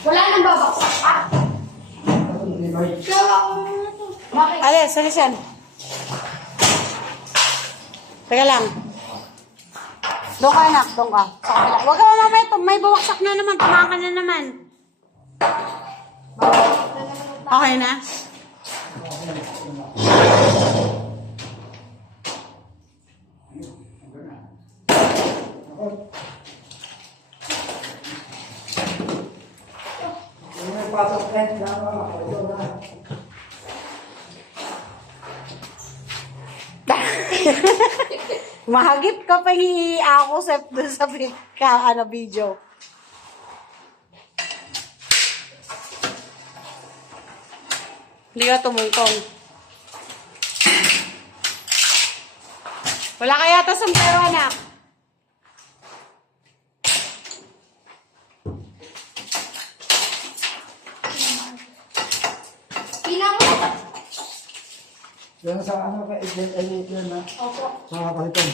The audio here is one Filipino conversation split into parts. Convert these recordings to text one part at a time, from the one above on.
Wala nang babaksak, ha? Bakit? Alis, alis yan. Teka lang. Doon ka anak, doon ka. Sa kabila. Huwag ka mamaya, may bawaksak na naman. Tumakan ka na naman. Okay na? Mahagip ka pa ako sa video. Hindi ka tumungtong. Wala kaya ito sa pero anak. Pinamo. Yan sa ano ka, edit yan na. Opo. Sa kahitong.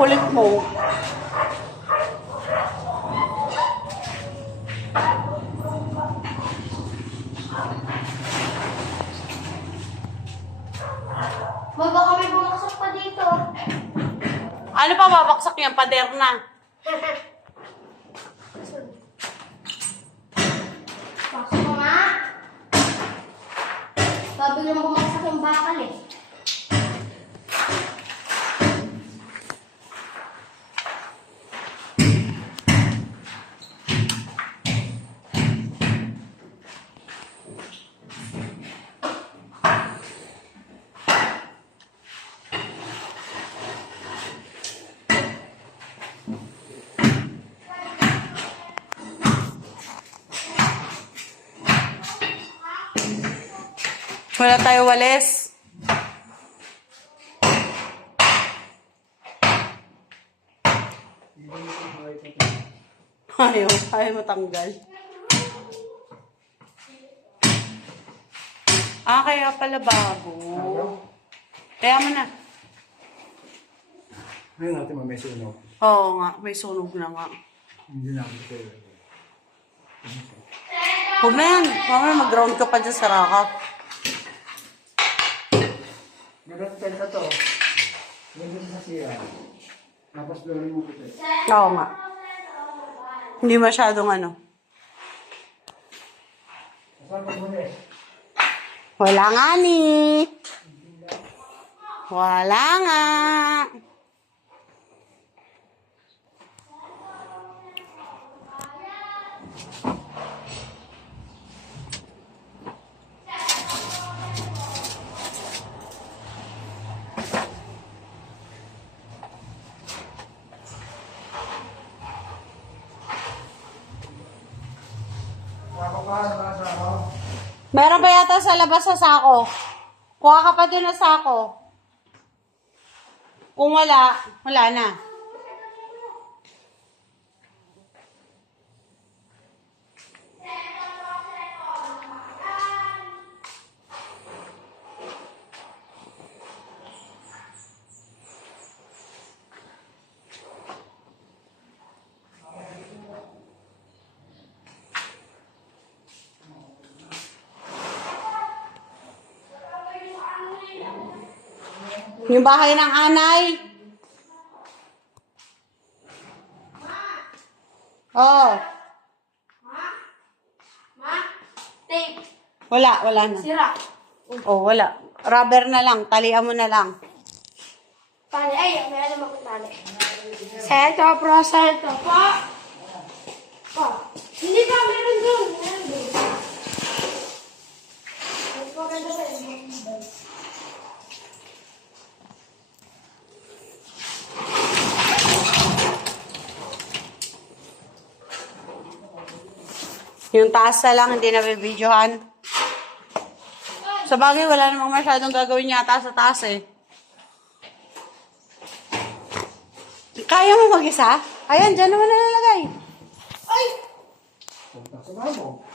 Kulit mo. Baka may bumaksak pa dito. Ano pa babaksak yan? Pader na. Pasok ko nga. Sabi lang bumaksak yung bakal eh. Wala tayo walis. Ayaw matanggal. Kaya pala bago. Kaya mo na. Ngayon natin may sunog. Oo nga, may sunog na nga. Hindi na ako kayo. Huwag na yan. Mamaya mag-ground ka pa dyan sa raka. Meron penta to. Meron sa siya. Tapos doon mo puti. Oo nga. Hindi masyadong ano. Saan ka muna eh? Wala nga ni. Wala nga. Meron ba yata sa labas sa sako? Kuha ka pa dun na sako. Kung wala, wala na. Yung bahay ng anay. Oh. Ma? Tape. Wala na. Sira. Oh, wala. Rubber na lang, talian mo na lang. Tali. Ay, may alam ako tali. Seto, pro, seto. Pa. Pa. Hindi pa meron Yung taas na lang, hindi na bibidyohan. Sa bagay, wala namang masyadong gagawin yata sa taas eh. Kaya mo mag-isa? Ayan, dyan naman nalalagay. Ay! Punta sa mo.